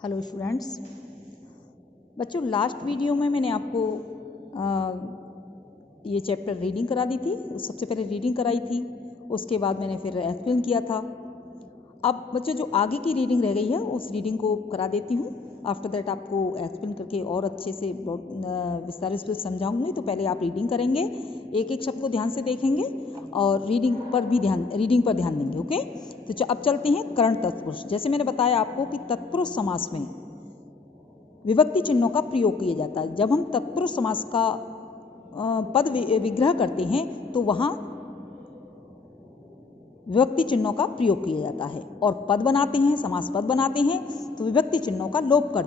Hello students. बच्चों, last video में मैंने आपको ये चैप्टर रीडिंग करा दी थी। सबसे पहले रीडिंग कराई थी, उसके बाद मैंने फिर एक्सप्लेन किया था। अब बच्चों जो आगे की रीडिंग रह गई है उस रीडिंग को करा देती हूँ। आफ्टर दैट आपको एक्सप्लेन करके और अच्छे से विस्तार से समझाऊंगी। तो पहले आप रीडिंग करेंगे, एक एक शब्द को ध्यान से देखेंगे और रीडिंग पर ध्यान देंगे। ओके, तो अब चलते हैं करण तत्पुरुष। जैसे मैंने बताया आपको कि तत्पुरुष समास में विभक्ति चिन्हों का प्रयोग किया जाता है। जब हम तत्पुरुष समास का पद विग्रह करते हैं तो वहाँ विभक्ति चिन्हों का प्रयोग किया जाता है, और पद बनाते हैं, समास पद बनाते हैं तो विभक्ति चिन्हों का लोप कर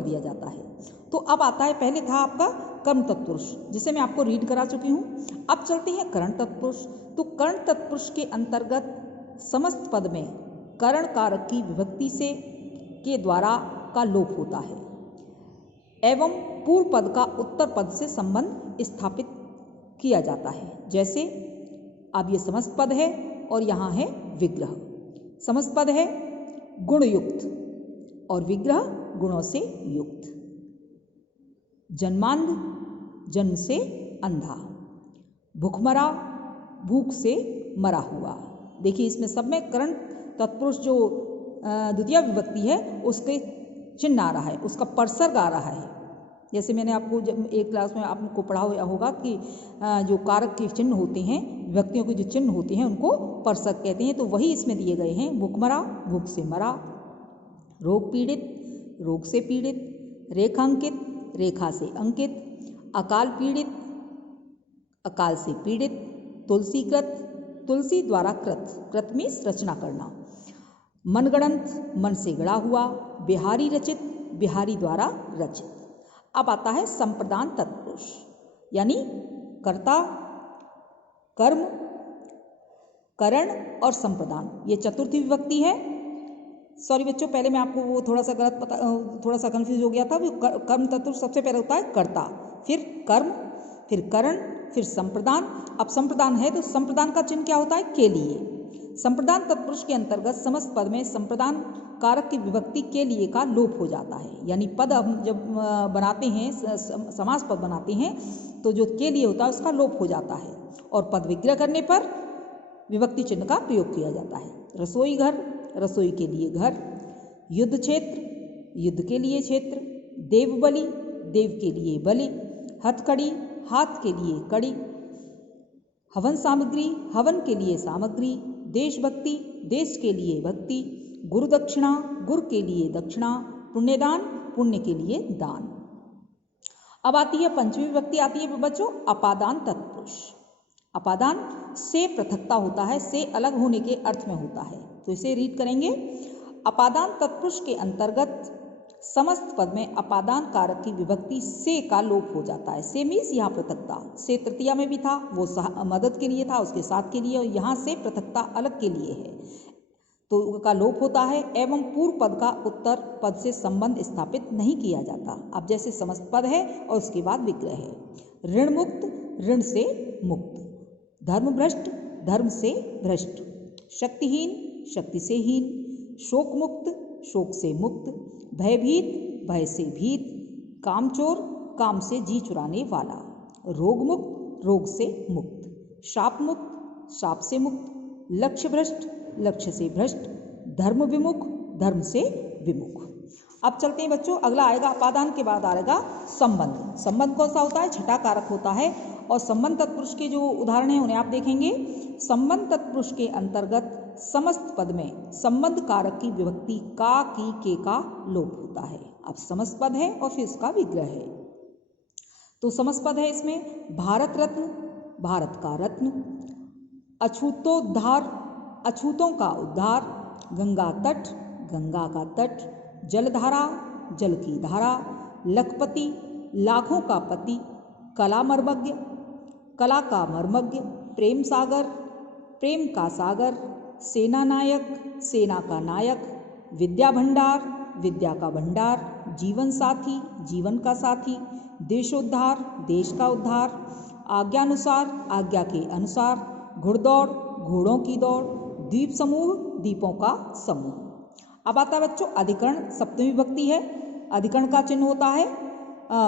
दिया जाता है। तो अब आता है, पहले था आपका कर्म तत्पुरुष जिसे मैं आपको रीड करा चुकी हूँ। अब चलते हैं करण तत्पुरुष। तो करण तत्पुरुष के अंतर्गत समस्त पद में करण कारक की विभक्ति से के द्वारा का लोप होता है एवं पूर्व पद का उत्तर पद से संबंध स्थापित किया जाता है। जैसे अब ये समस्त पद है और यहाँ है विग्रह। समस्त पद है गुणयुक्त और विग्रह गुणों से युक्त। जन्मांध, जन्म से अंधा। भूखमरा, भूख से मरा हुआ। देखिए इसमें सब में करण तत्पुरुष जो द्वितीय विभक्ति है उसके चिन्ह आ रहा है, उसका परसर्ग आ रहा है। जैसे मैंने आपको जब एक क्लास में आपको पढ़ा होगा कि जो कारक के चिन्ह होते हैं, विभक्तियों के जो चिन्ह होते हैं उनको परसर्ग कहते हैं। तो वही इसमें दिए गए हैं। भूखमरा, भूख से मरा। रोग पीड़ित, रोग से पीड़ित। रेखांकित, रेखा से अंकित। अकाल पीड़ित, अकाल से पीड़ित। तुलसीकृत, तुलसी द्वारा कृत, कृत मीन्स रचना करना। मनगणंत, मन से गढ़ा हुआ। बिहारी रचित, बिहारी द्वारा रचित। अब आता है संप्रदान तत्पुरुष, यानी कर्ता, कर्म, करण और संप्रदान, ये चतुर्थी विभक्ति है। सॉरी बच्चों, पहले मैं आपको वो थोड़ा सा कंफ्यूज हो गया था। कर्म तत्पुरुष सबसे पहले होता है कर्ता, फिर कर्म, फिर करण, फिर संप्रदान। अब संप्रदान है तो संप्रदान का चिन्ह क्या होता है? के लिए। संप्रदान तत्पुरुष के अंतर्गत समस्त पद में संप्रदान कारक की विभक्ति के लिए का लोप हो जाता है। यानी पद हम जब बनाते हैं, समास पद बनाते हैं तो जो के लिए होता है उसका लोप हो जाता है और पद विग्रह करने पर विभक्ति चिन्ह का प्रयोग किया जाता है। रसोई घर, रसोई के लिए घर। युद्ध क्षेत्र, युद्ध के लिए क्षेत्र। देव बलि, देव के लिए बलि। हथकड़ी, हाथ के लिए कड़ी। हवन सामग्री, हवन के लिए सामग्री। देशभक्ति, देश के लिए भक्ति। गुरु दक्षिणा, गुरु के लिए दक्षिणा। पुण्यदान, पुण्य के लिए दान। अब आती है पंचमी विभक्ति, आती है बच्चों अपादान तत्पुरुष। अपादान से पृथकता होता है, से अलग होने के अर्थ में होता है। तो इसे रीड करेंगे। अपादान तत्पुरुष के अंतर्गत समस्त पद में अपादान कारक की विभक्ति से का लोप हो जाता है। से मीन्स यहाँ पृथकता। से तृतीया में भी था, वो मदद के लिए था, उसके साथ के लिए, और यहाँ से पृथकता अलग के लिए है तो का लोप होता है एवं पूर्व पद का उत्तर पद से संबंध स्थापित नहीं किया जाता। अब जैसे समस्त पद है और उसके बाद विग्रह है। ऋण मुक्त, ऋण से मुक्त। धर्म भ्रष्ट, धर्म से भ्रष्ट। शक्तिहीन, शक्ति से हीन। शोक मुक्त, शोक से मुक्त। भयभीत, भय से भीत। कामचोर, काम से जी चुराने वाला। रोग मुक्त, रोग से मुक्त। शाप मुक्त, शाप से मुक्त। लक्ष्य भ्रष्ट, लक्ष्य से भ्रष्ट। धर्म विमुख, धर्म से विमुख। अब चलते हैं बच्चों, अगला आएगा अपादान के बाद आएगा संबंध। संबंध कौन सा होता है? छठा कारक होता है। और संबंध तत्पुरुष के जो उदाहरण हैं उन्हें आप देखेंगे। संबंध तत्पुरुष के अंतर्गत समस्त पद में संबंध कारक की विभक्ति का, की, के का लोप होता है। अब समस्त पद है और फिर उसका विग्रह है। तो समस्त पद है इसमें भारत रत्न, भारत का रत्न। अछूतोद्धार, अछूतों का उद्धार। गंगा तट, गंगा का तट। जलधारा, जल की धारा। लखपति, लाखों का पति। कला मर्मज्ञ, कला का मर्मज्ञ। प्रेम सागर, प्रेम का सागर। सेना नायक, सेना का नायक। विद्या भंडार, विद्या का भंडार। जीवन साथी, जीवन का साथी। देशोद्धार, देश का उद्धार। आज्ञानुसार, आज्ञा के अनुसार। घुड़दौड़, घोड़ों की दौड़। द्वीप समूह, द्वीपों का समूह। अब आता है बच्चों अधिकरण, सप्तमी विभक्ति है, अधिकरण का चिन्ह होता है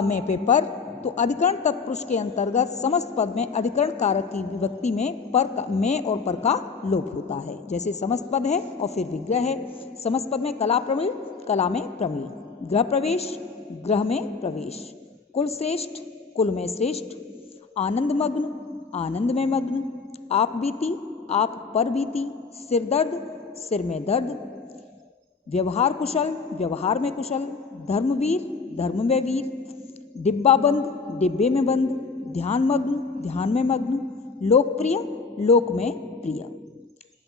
में पे पर। तो अधिकरण तत्पुरुष के अंतर्गत समस्त पद में अधिकरण कारक की विभक्ति में में और पर का लोप होता है। जैसे समस्त पद है और फिर विग्रह है। समस्त पद में कला प्रवीण, कला में प्रवीण, गृह प्रवेश, ग्रह में प्रवेश, कुल श्रेष्ठ, कुल में श्रेष्ठ, आनंद मग्न, आनंद में मग्न, आप बीती, आप पर बीती, सिर दर्द, सिर में दर्द, व्यवहार कुशल, व्यवहार में कुशल, धर्मवीर, धर्म में वीर, डिब्बा बंद, डिब्बे में बंद, ध्यान मग्न, ध्यान में मग्न, लोकप्रिय, लोक में प्रिय।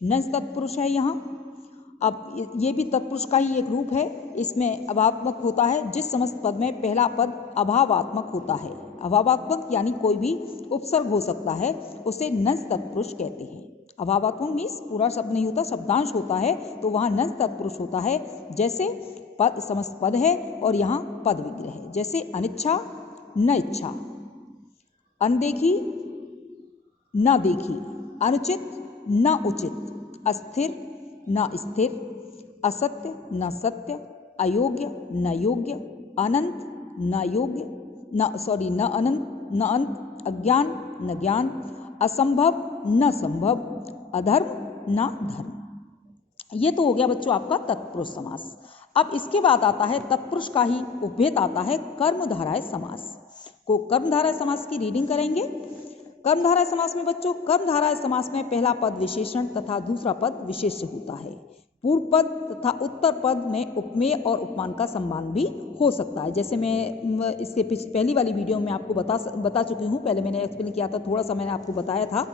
नज तत्पुरुष है यहाँ। अब ये भी तत्पुरुष का ही एक रूप है। इसमें अभावात्मक होता है। जिस समस्त पद में पहला पद अभावात्मक होता है, अभावात्मक यानी कोई भी उपसर्ग हो सकता है, उसे नज तत्पुरुष कहते हैं। अभावात्मक मीन्स पूरा शब्द नहीं होता, शब्दांश होता है, तो वहाँ नज तत्पुरुष होता है। जैसे पद समस्त पद है और यहाँ पद विग्रह है। जैसे अनिच्छा, न इच्छा, अनदेखी, न देखी, अनुचित, न उचित, अस्थिर, न स्थिर, असत्य, न सत्य, अयोग्य, न योग्य, अनंत, न योग्य, न अनंत, न अंत, अज्ञान, न ज्ञान, असंभव, न संभव, अधर्म, न धर्म। ये तो हो गया बच्चों आपका तत्पुरुष समास। अब इसके बाद आता है तत्पुरुष का ही उपभेद आता है कर्मधारय समास। को कर्मधारय समास की रीडिंग करेंगे। कर्मधारय समास में बच्चों, कर्मधारय समास में पहला पद विशेषण तथा दूसरा पद विशेष्य होता है। पूर्व पद तथा उत्तर पद में उपमेय और उपमान का संबंध भी हो सकता है। जैसे मैं इससे पहली वाली वीडियो में आपको बता चुकी हूँ, पहले मैंने एक्सप्लेन किया था, थोड़ा सा मैंने आपको बताया था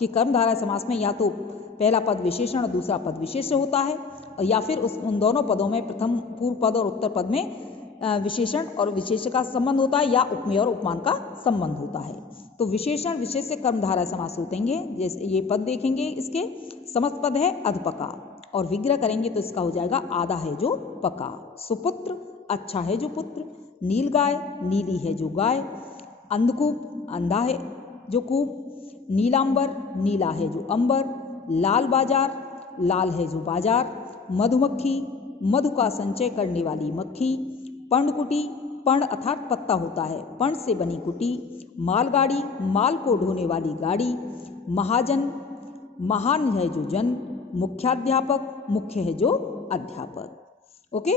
कि कर्मधारय समास में या तो पहला पद विशेषण और दूसरा पद विशेष्य होता है, या फिर उन दोनों पदों में प्रथम पूर्व पद और उत्तर पद में विशेषण और विशेष्य का संबंध होता है, या उपमेय और उपमान का संबंध होता है। तो विशेषण विशेष्य कर्मधारय समास होतेंगे। जैसे ये पद देखेंगे, इसके समस्त पद है अधपका, और विग्रह करेंगे तो इसका हो जाएगा आधा है जो पका। सुपुत्र, अच्छा है जो पुत्र। नील गाय, नीली है जो गाय। अंधकूप, अंधा है जो कूप। नीलांबर, नीला है जो अंबर। लाल बाजार, लाल है जो बाजार। मधुमक्खी, मधु का संचय करने वाली मक्खी। पर्णकुटी, पर्ण अर्थात पत्ता होता है, पर्ण से बनी कुटी। मालगाड़ी, माल को ढोने वाली गाड़ी। महाजन, महान है जो जन। मुख्याध्यापक, मुख्य है जो अध्यापक। ओके,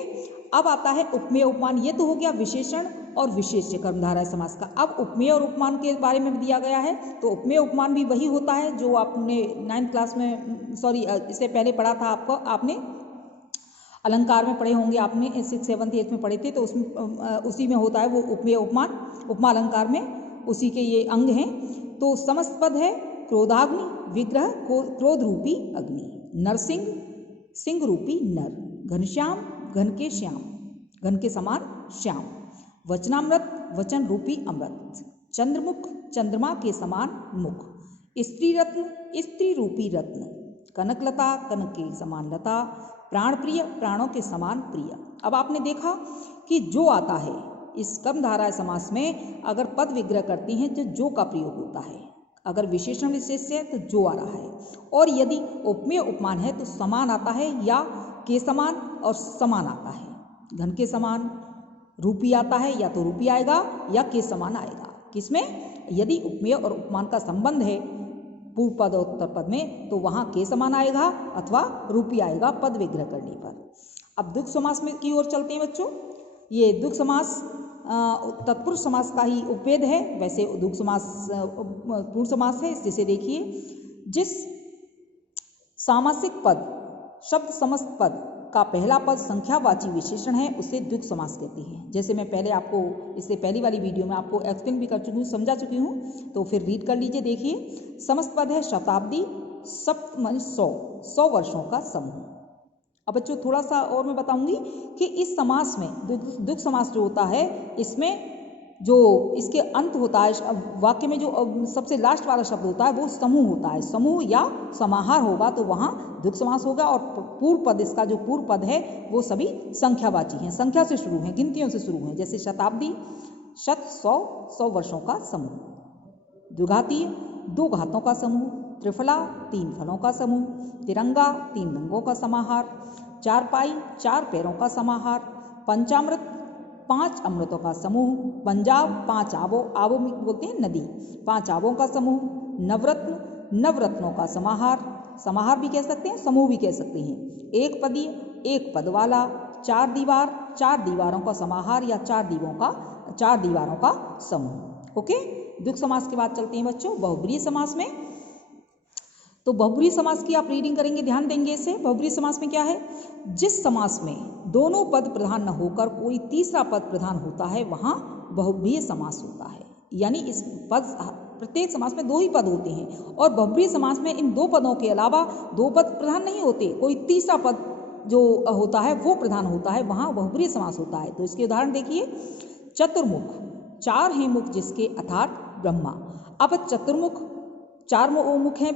अब आता है उपमेय उपमान। ये तो हो गया विशेषण और विशेष्य कर्मधारय समास का। अब उपमेय और उपमान के बारे में दिया गया है, तो उपमेय उपमान भी वही होता है जो आपने 9th क्लास में, सॉरी इससे पहले पढ़ा था आपने अलंकार में पढ़े होंगे, आपने 6th 7th 8th में पढ़े थे, तो उसमें उसी में होता है वो उपमेय उपमान। उपमा अलंकार में उसी के ये अंग हैं। तो समस्त पद है क्रोधाग्नि, विग्रह क्रोध रूपी अग्नि। नरसिंह, सिंह रूपी नर। घनश्याम, घन के श्याम, घन के समान श्याम। वचनामृत, वचन रूपी अमृत। चंद्रमुख, चंद्रमा के समान मुख। स्त्री रत्न, स्त्री रूपी रत्न। कनकलता, कनक के समान लता। प्राण प्रिय, प्राणों के समान प्रिय। अब आपने देखा कि जो आता है इस कर्मधारय समास में, अगर पद विग्रह करती हैं तो जो का प्रयोग होता है। अगर विशेषण विशेष्य है तो जो आ रहा है, और यदि उपमेय उपमान है तो समान आता है, या के समान और समान आता है। घन के समान रूपी आता है, या तो रूपी आएगा या के समान आएगा। किसमें? यदि उपमेय और उपमान का संबंध है पूर्व पद और उत्तर पद में, तो वहाँ के समान आएगा अथवा रूपी आएगा पद विग्रह करने पर। अब द्विगु समास में की ओर चलते हैं बच्चों। ये द्विगु समास तत्पुरुष समास का ही उपभेद है। वैसे द्विगु समास पूर्ण समास है। जिसे देखिए, जिस सामासिक पद शब्द समस्त पद का पहला पद संख्यावाची विशेषण है उसे द्विगु समास कहते हैं। जैसे मैं पहले आपको इससे पहली वाली वीडियो में आपको एक्सप्लेन भी कर चुकी हूँ, समझा चुकी हूँ, तो फिर रीड कर लीजिए। देखिए, समस्त पद है शताब्दी, सप्त माने 100 वर्षों का समूह। अब बच्चों थोड़ा सा और मैं बताऊंगी कि इस समास में द्विगु समास जो होता है, इसमें जो इसके अंत होता है वाक्य में, जो सबसे लास्ट वाला शब्द होता है वो समूह होता है। समूह या समाहार होगा तो वहाँ द्विगु समास होगा। और पूर्व पद, इसका जो पूर्व पद है वो सभी संख्यावाची हैं, संख्या से शुरू हैं, गिनतियों से शुरू हैं। जैसे शताब्दी, शत 100 वर्षों का समूह। द्विघातीय, 2 घातों का समूह। त्रिफला, 3 फलों का समूह। तिरंगा, 3 रंगों का समाहार। चारपाई, 4 पैरों का समाहार। पंचामृत, 5 अमृतों का समूह। पंजाब, 5 आबों, आबों बोलते हैं नदी, 5 आबों का समूह। नवरत्न, नवरत्नों का समाहार, समाहार भी कह सकते हैं, समूह भी कह सकते हैं। एक पदी, एक पद वाला। 4 दीवार, 4 दीवारों का समाहार या 4 दीवारों का समूह। ओके, द्विगु समास के बाद चलते हैं बच्चों बहुब्रीहि समास में। तो बहुब्रीहि समास की आप रीडिंग करेंगे, ध्यान देंगे इसे। बहुब्रीहि समास में क्या है, जिस समास में दोनों पद प्रधान न होकर कोई तीसरा पद प्रधान होता है वहां बहुब्रीहि समास होता है। यानी इस पद, प्रत्येक समास में 2 ही पद होते हैं और बहुब्रीहि समास में इन 2 पदों के अलावा 2 पद प्रधान नहीं होते, कोई तीसरा पद जो होता है वो प्रधान होता है, वहां बहुब्रीहि समास होता है। तो इसके उदाहरण देखिए, चतुर्मुख, 4 हैं मुख जिसके अर्थात ब्रह्मा। अब चतुर्मुख, 4 मुख हैं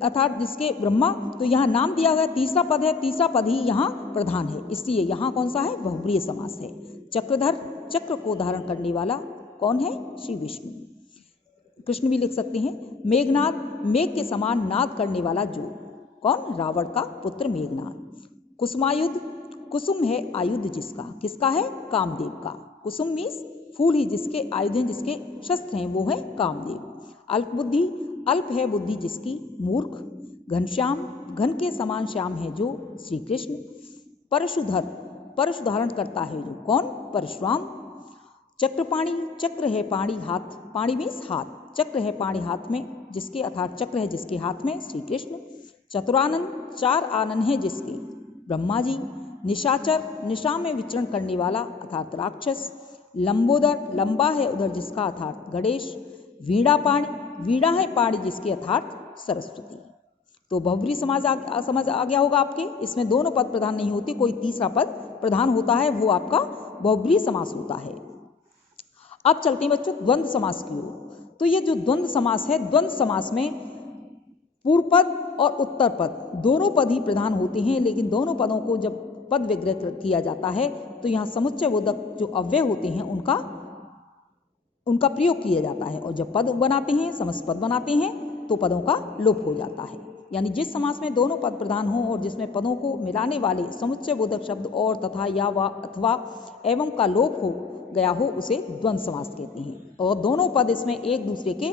अर्थात जिसके ब्रह्मा, तो यहाँ नाम दिया गया तीसरा पद है, तीसरा पद ही यहाँ प्रधान है, इसलिए यहाँ कौन सा है, बहुब्रीहि समास है। चक्रधर, चक्र को धारण करने वाला कौन है, श्री विष्णु। कृष्ण भी लिख सकते हैं। मेघनाद, मेघ के समान नाद करने वाला जो, कौन, रावण का पुत्र मेघनाद। कुसुमायुध, कुसुम है आयुध जिसका, किसका है, कामदेव का। कुसुम मीन्स फूल ही जिसके आयुध हैं, जिसके शस्त्र हैं, वो है कामदेव। अल्प बुद्धि, अल्प है बुद्धि जिसकी, मूर्ख। घनश्याम, घन के समान श्याम है जो, श्री कृष्ण। परशुधर, परशु धारण करता है जो, कौन, परशुराम। चक्रपाणी, चक्र है पाणी हाथ, पाणी मीन्स हाथ, चक्र है पाणी हाथ में जिसके, अर्थात चक्र है जिसके हाथ में, श्री कृष्ण। चतुरानन, 4 आनन है जिसके, ब्रह्मा जी। निशाचर, निशा में विचरण करने वाला अर्थात राक्षस। लंबोदर, लंबा है उधर जिसका, अर्थात गणेश। वीणा पाणी, वीणा है पाणी जिसके, अर्थात सरस्वती। तो बहुब्रीहि समास समझ आ गया होगा आपके। इसमें दोनों पद प्रधान नहीं होते, कोई तीसरा पद प्रधान होता है, वो आपका बहुब्रीहि समास होता है। अब चलते हैं बच्चों द्वंद्व समास की ओर। तो ये जो द्वंद्व समास है, द्वंद्व समास में पूर्व पद और उत्तर पद दोनों पद ही प्रधान होते हैं, लेकिन दोनों पदों को जब पद विग्रह किया जाता है तो यहाँ समुच्चय बोधक जो अव्यय होते हैं उनका प्रयोग किया जाता है, और जब पद बनाते हैं, समस्त पद बनाते हैं, तो पदों का लोप हो जाता है। यानी जिस समास में दोनों पद प्रधान हों और जिसमें पदों को मिलाने वाले समुच्चय बोधक शब्द और, तथा, या, व, अथवा, एवं का लोप हो गया हो उसे द्वंद्व समास कहते हैं। और दोनों पद इसमें एक दूसरे के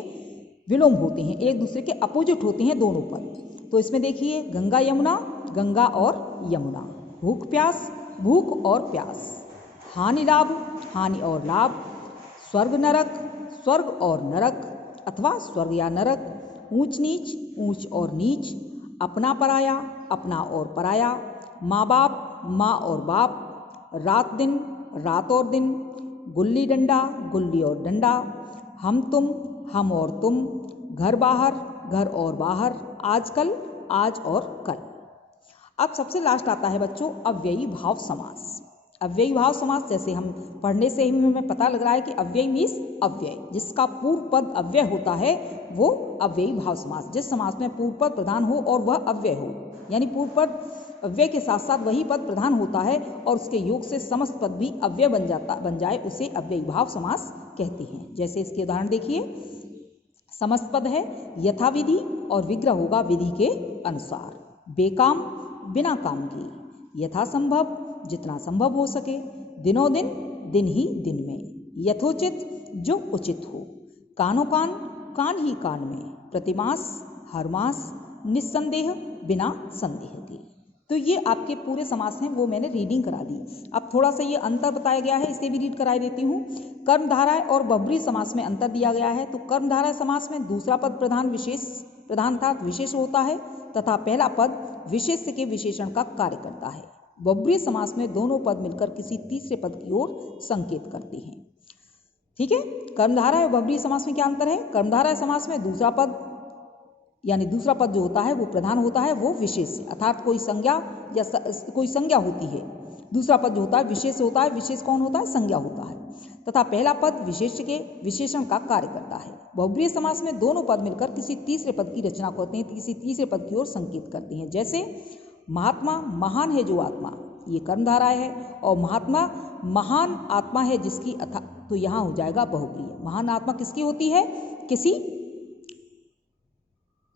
विलोम होते हैं, एक दूसरे के अपोजिट होते हैं दोनों पद। तो इसमें देखिए, गंगा यमुना, गंगा और यमुना। भूख प्यास, भूख और प्यास। हानि लाभ, हानि और लाभ। स्वर्ग नरक, स्वर्ग और नरक अथवा स्वर्ग या नरक। ऊंच नीच, ऊंच और नीच। अपना पराया, अपना और पराया। माँ बाप, माँ और बाप। रात दिन, रात और दिन। गुल्ली डंडा, गुल्ली और डंडा। हम तुम, हम और तुम। घर बाहर, घर और बाहर। आजकल, आज और कल। अब सबसे लास्ट आता है बच्चों अव्ययी भाव समास। अव्ययी भाव समास, जैसे हम पढ़ने से ही हमें पता लग रहा है कि अव्यय मीन्स अव्यय, जिसका पूर्व पद अव्यय होता है वो अव्ययी भाव समास। जिस समास में पूर्व पद प्रधान हो और वह अव्यय हो, यानी पूर्व पद अव्यय के साथ साथ वही पद प्रधान होता है और उसके योग से समस्त पद भी अव्यय बन जाए, उसे अव्ययी भाव समास कहते हैं। जैसे इसके उदाहरण देखिए, समस्त पद है यथाविधि और विग्रह होगा विधि के अनुसार। बेकाम, बिना काम की। यथासंभव, जितना संभव हो सके। दिनों दिन, दिन ही दिन में। यथोचित, जो उचित हो। कानो कान, कान ही कान में। प्रतिमास, हर मास। निस्संदेह, बिना संदेह के। तो ये आपके पूरे समास हैं, वो मैंने रीडिंग करा दी। अब थोड़ा सा ये अंतर बताया गया है, इसे भी रीड करा देती हूँ। कर्मधारय और बहुब्रीहि समास में अंतर दिया गया है। तो कर्मधारय समास में दूसरा पद प्रधान अर्थात विशेष होता है तथा पहला पद विशेष्य के विशेषण का कार्य करता है। बहुब्रीहि समास में दोनों पद मिलकर किसी तीसरे पद की ओर संकेत करते हैं। ठीक है, कर्मधारय और बहुब्रीहि समास में क्या अंतर है? कर्मधारय समास में दूसरा पद यानी दूसरा पद जो होता है वो प्रधान होता है, वो विशेष अर्थात कोई संज्ञा या कोई संज्ञा होती है। दूसरा पद जो होता है विशेष होता है। विशेष कौन होता है? संज्ञा होता है। तथा पहला पद विशेष के विशेषण का कार्य करता है। बहुब्रीहि समास में दोनों पद मिलकर किसी तीसरे पद की रचना करते हैं, किसी तीसरे पद की ओर संकेत करते हैं। जैसे महात्मा, महान है जो आत्मा, ये कर्मधारय है, और महात्मा महान आत्मा है जिसकी तो यहाँ हो जाएगा बहुब्रीहि। महान आत्मा किसकी होती है? किसी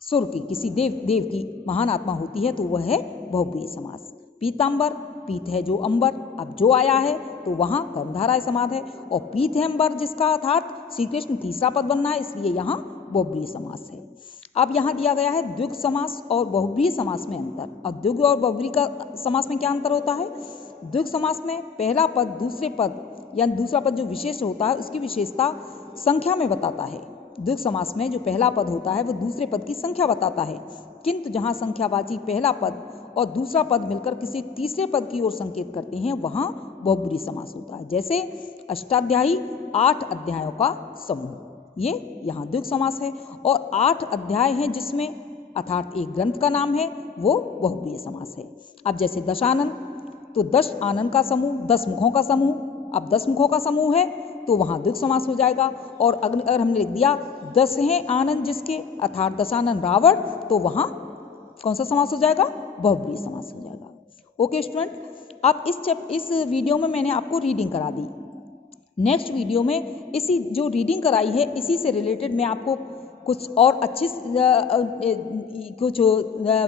सुर की, किसी देव की महान आत्मा होती है तो वह है बहुव्रीहि समास। पीतांबर, पीत है जो अंबर, अब जो आया है तो वहाँ कर्मधारय समास है, और पीत है अंबर जिसका अर्थात श्री कृष्ण तीसरा पद बनना है, इसलिए यहाँ बहुव्रीहि समास है। अब यहाँ दिया गया है द्विगु समास और बहुव्रीहि समास में अंतर। और द्विगु और बहुव्रीहि का समास में क्या अंतर होता है? द्विगु समास में पहला पद दूसरे पद या दूसरा पद जो विशेष होता है उसकी विशेषता संख्या में बताता है। द्विगु समास में जो पहला पद होता है वो दूसरे पद की संख्या बताता है, किंतु जहाँ संख्यावाची पहला पद और दूसरा पद मिलकर किसी तीसरे पद की ओर संकेत करते हैं वहाँ बहुव्रीहि समास होता है। जैसे अष्टाध्यायी 8 अध्यायों का समूह, ये यहाँ द्विगु समास है, और 8 अध्याय हैं जिसमें अर्थात एक ग्रंथ का नाम है वो बहुव्रीहि समास है। अब जैसे दशानन, तो 10 आनन का समूह, 10 मुखों का समूह, अब 10 मुखों का समूह है तो वहाँ द्विगु समास हो जाएगा। और अगर हमने लिख दिया 10 हैं आनंद जिसके, अर्थात दशानन रावण, तो वहाँ कौन सा समास हो जाएगा? बहुव्रीहि समास हो जाएगा। ओके स्टूडेंट, अब इस वीडियो में मैंने आपको रीडिंग करा दी। नेक्स्ट वीडियो में इसी जो रीडिंग कराई है इसी से रिलेटेड मैं आपको कुछ और अच्छी कुछ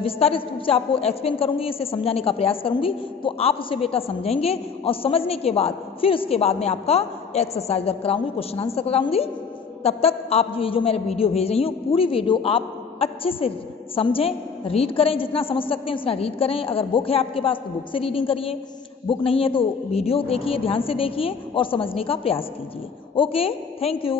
विस्तारित रूप से आपको एक्सप्लेन करूंगी, इसे समझाने का प्रयास करूंगी, तो आप उसे बेटा समझेंगे और समझने के बाद फिर उसके बाद मैं आपका एक्सरसाइज वर्क कराऊंगी, क्वेश्चन आंसर कराऊंगी। तब तक आप ये जो मैंने वीडियो भेज रही हूँ पूरी वीडियो आप अच्छे से समझें, रीड करें, जितना समझ सकते हैं उतना रीड करें। अगर बुक है आपके पास तो बुक से रीडिंग करिए, बुक नहीं है तो वीडियो देखिए, ध्यान से देखिए और समझने का प्रयास कीजिए। Okay, thank you.